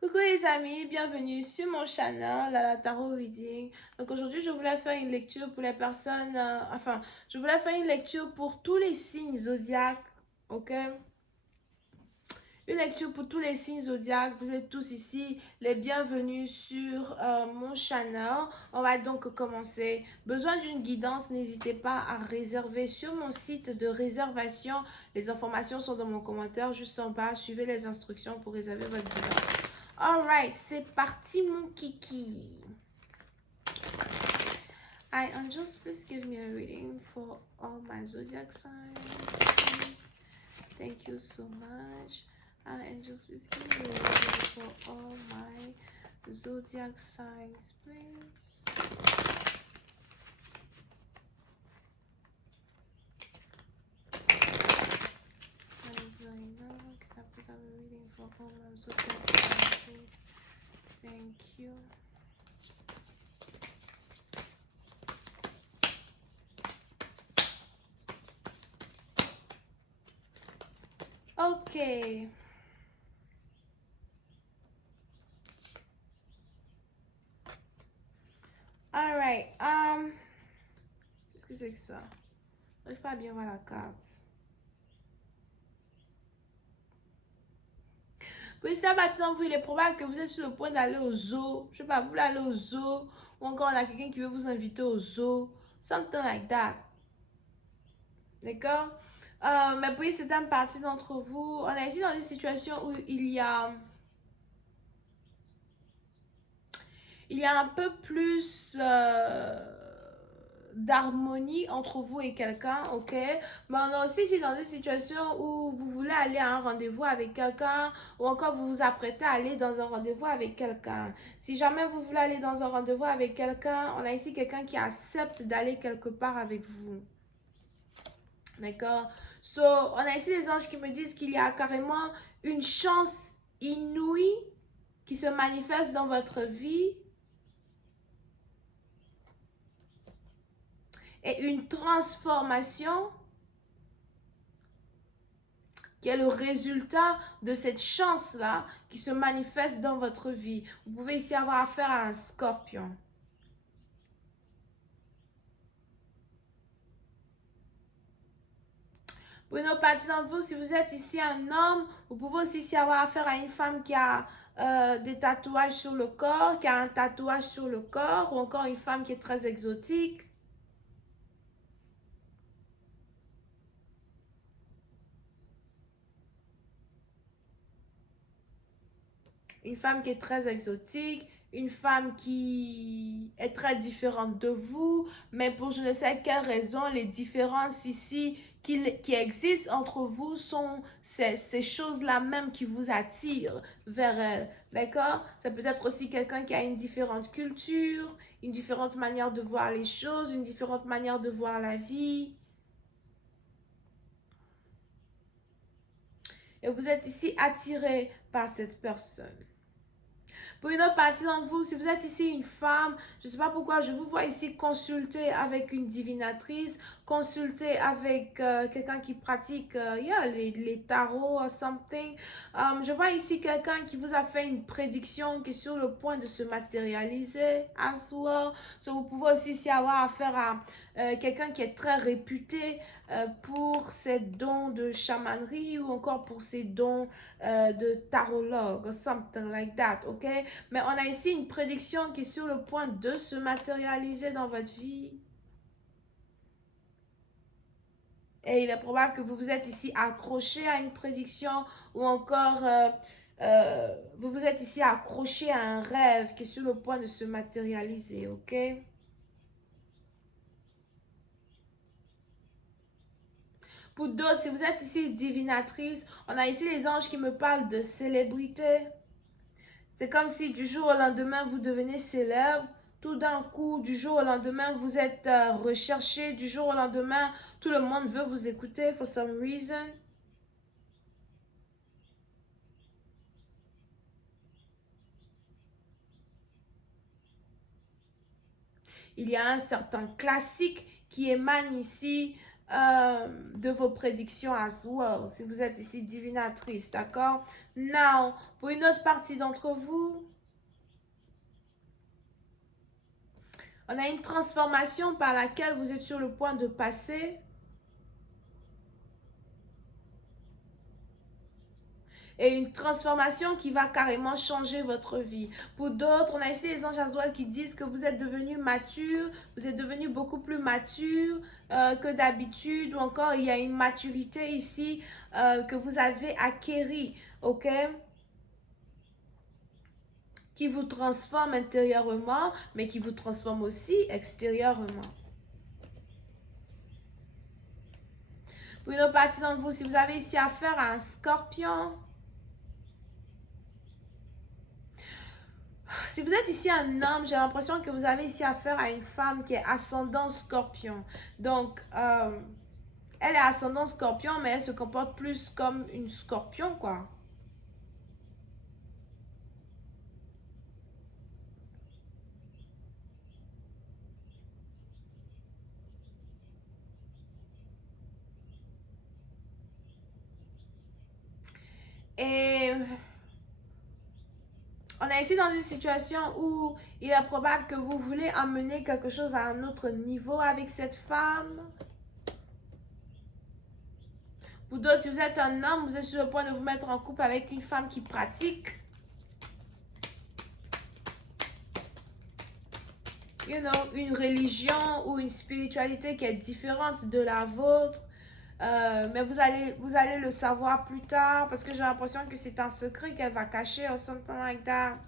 Coucou les amis, bienvenue sur mon channel, la Tarot Reading. Donc aujourd'hui, je voulais faire une lecture pour les personnes, je voulais faire une lecture pour tous les signes zodiaques, ok? Une lecture pour tous les signes zodiaques. Vous êtes tous ici les bienvenus sur mon channel. On va donc commencer. Besoin d'une guidance, n'hésitez pas à réserver sur mon site de réservation. Les informations sont dans mon commentaire juste en bas. Suivez les instructions pour réserver votre guidance. Alright, c'est parti mon kiki. Hi, angels, please give me a reading for all my zodiac signs, please. Thank you so much. Hi, angels, please give me a reading for all my zodiac signs, please. What is going on? Can I please have a reading for all my zodiac signs, please? Thank you. Ok. Alright. Qu'est-ce que c'est que ça? Je n'arrive pas à bien voir la carte. Puis si par exemple, il est probable que vous êtes sur le point d'aller au zoo. Je sais pas, vous voulez aller au zoo. Ou encore, on a quelqu'un qui veut vous inviter au zoo. Something like that. D'accord? Mais puis, c'est une partie d'entre vous. On est ici dans une situation où il y a un peu plus d'harmonie entre vous et quelqu'un, ok? Mais on est aussi ici dans une situation où vous voulez aller à un rendez-vous avec quelqu'un ou encore vous vous apprêtez à aller dans un rendez-vous avec quelqu'un. Si jamais vous voulez aller dans un rendez-vous avec quelqu'un, on a ici quelqu'un qui accepte d'aller quelque part avec vous. D'accord? So, on a ici des anges qui me disent qu'il y a carrément une chance inouïe qui se manifeste dans votre vie et une transformation qui est le résultat de cette chance-là qui se manifeste dans votre vie. Vous pouvez ici avoir affaire à un scorpion. Pour une autre partie d'entre vous, si vous êtes ici un homme, vous pouvez aussi ici avoir affaire à une femme qui a des tatouages sur le corps, qui a un tatouage sur le corps, ou encore une femme qui est très exotique. Une femme qui est très exotique, une femme qui est très différente de vous, mais pour je ne sais quelle raison, les différences ici qui existent entre vous sont ces choses-là même qui vous attirent vers elle, d'accord? Ça peut être aussi quelqu'un qui a une différente culture, une différente manière de voir les choses, une différente manière de voir la vie. Et vous êtes ici attiré par cette personne. Pour une autre partie d'entre vous, si vous êtes ici une femme, je ne sais pas pourquoi, je vous vois ici consulter avec une divinatrice, consulter avec quelqu'un qui pratique les tarots ou something. Je vois ici quelqu'un qui vous a fait une prédiction qui est sur le point de se matérialiser as well. So, vous pouvez aussi ici avoir affaire à quelqu'un qui est très réputé pour ses dons de chamanerie ou encore pour ses dons de tarologue, something like that, ok? Mais on a ici une prédiction qui est sur le point de se matérialiser dans votre vie. Et il est probable que vous vous êtes ici accroché à une prédiction ou encore vous vous êtes ici accroché à un rêve qui est sur le point de se matérialiser, ok? Pour d'autres, si vous êtes ici divinatrice, on a ici les anges qui me parlent de célébrité. C'est comme si du jour au lendemain, vous devenez célèbre. Tout d'un coup, du jour au lendemain, vous êtes recherché. Du jour au lendemain, tout le monde veut vous écouter for some reason. Il y a un certain classique qui émane ici de vos prédictions as well, si vous êtes ici divinatrice, d'accord? Now, pour une autre partie d'entre vous, on a une transformation par laquelle vous êtes sur le point de passer. Et une transformation qui va carrément changer votre vie. Pour d'autres, on a ici les anges Azouel qui disent que vous êtes devenu mature, vous êtes devenu beaucoup plus mature que d'habitude, ou encore il y a une maturité ici que vous avez acquérie, ok? Qui vous transforme intérieurement, mais qui vous transforme aussi extérieurement. Pour une autre partie d'entre vous, si vous avez ici affaire à un scorpion, si vous êtes ici un homme, j'ai l'impression que vous avez ici affaire à une femme qui est ascendant scorpion. Donc, elle est ascendant scorpion, mais elle se comporte plus comme une scorpion, quoi. Et on est ici dans une situation où il est probable que vous voulez amener quelque chose à un autre niveau avec cette femme. Pour d'autres, si vous êtes un homme, vous êtes sur le point de vous mettre en couple avec une femme qui pratique, une religion ou une spiritualité qui est différente de la vôtre. Mais vous allez le savoir plus tard parce que j'ai l'impression que c'est un secret qu'elle va cacher or something like that.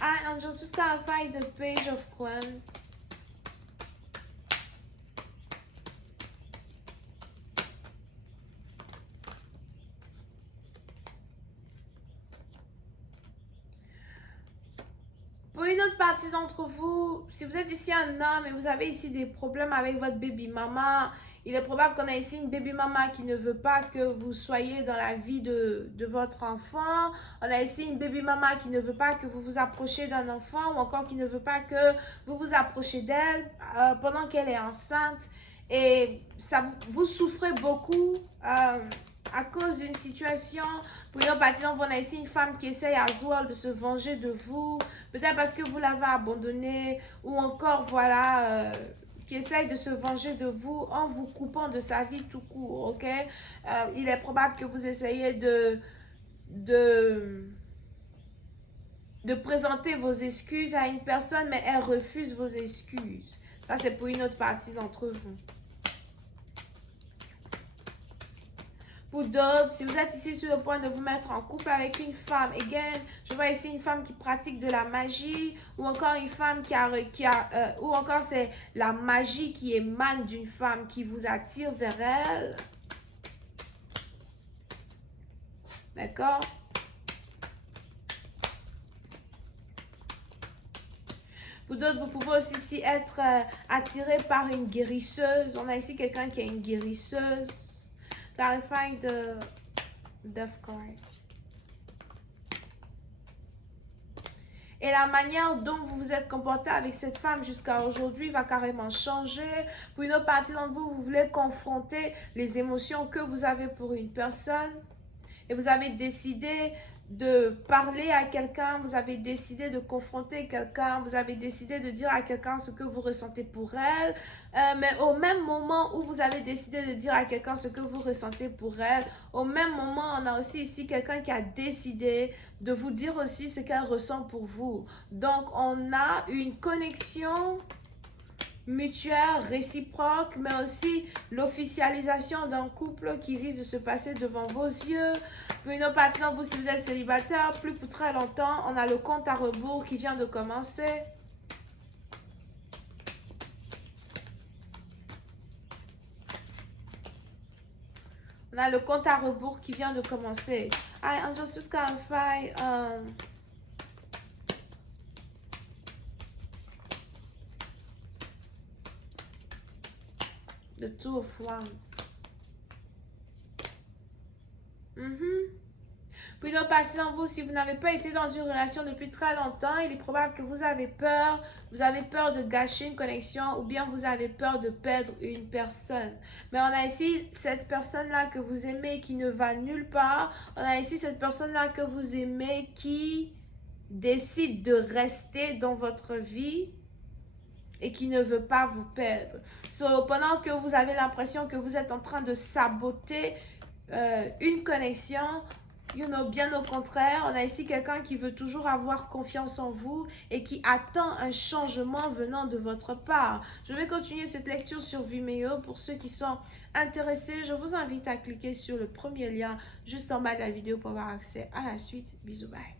Angels, just clarify the Page of Coins. Pour une autre partie d'entre vous, si vous êtes ici un homme et vous avez ici des problèmes avec votre baby mama, il est probable qu'on ait ici une baby mama qui ne veut pas que vous soyez dans la vie de votre enfant. On a ici une baby mama qui ne veut pas que vous vous approchiez d'un enfant ou encore qui ne veut pas que vous vous approchiez d'elle pendant qu'elle est enceinte. Et ça, vous souffrez beaucoup à cause d'une situation. Pour une autre partie, on a ici une femme qui essaye à well de se venger de vous. Peut-être parce que vous l'avez abandonné ou encore, voilà, qui essaye de se venger de vous en vous coupant de sa vie tout court, ok? Il est probable que vous essayez de présenter vos excuses à une personne, mais elle refuse vos excuses. Ça, c'est pour une autre partie d'entre vous. Pour d'autres, si vous êtes ici sur le point de vous mettre en couple avec une femme, again, je vois ici une femme qui pratique de la magie, ou encore une femme ou encore c'est la magie qui émane d'une femme qui vous attire vers elle. D'accord? Pour d'autres, vous pouvez aussi être attiré par une guérisseuse. On a ici quelqu'un qui est une guérisseuse. Clarify the Death card. Et la manière dont vous vous êtes comporté avec cette femme jusqu'à aujourd'hui va carrément changer. Pour une autre partie d'entre vous, vous voulez confronter les émotions que vous avez pour une personne. Et vous avez décidé de parler à quelqu'un, vous avez décidé de confronter quelqu'un, vous avez décidé de dire à quelqu'un ce que vous ressentez pour elle, mais au même moment où vous avez décidé de dire à quelqu'un ce que vous ressentez pour elle, au même moment, on a aussi ici quelqu'un qui a décidé de vous dire aussi ce qu'elle ressent pour vous. Donc, on a une connexion mutuelle, réciproque, mais aussi l'officialisation d'un couple qui risque de se passer devant vos yeux. Pour une autre partie d'entre vous, si vous êtes célibataire, plus pour très longtemps, on a le compte à rebours qui vient de commencer. On a le compte à rebours qui vient de commencer. I'm just clarify. The Two of Wands. Pour une autre partie d'entre vous, si vous n'avez pas été dans une relation depuis très longtemps, il est probable que vous avez peur de gâcher une connexion ou bien vous avez peur de perdre une personne. Mais on a ici cette personne-là que vous aimez qui ne va nulle part. On a ici cette personne-là que vous aimez qui décide de rester dans votre vie et qui ne veut pas vous perdre. Pendant que vous avez l'impression que vous êtes en train de saboter une connexion, bien au contraire, on a ici quelqu'un qui veut toujours avoir confiance en vous et qui attend un changement venant de votre part. Je vais continuer cette lecture sur Vimeo. Pour ceux qui sont intéressés, je vous invite à cliquer sur le premier lien juste en bas de la vidéo pour avoir accès à la suite. Bisous, bye.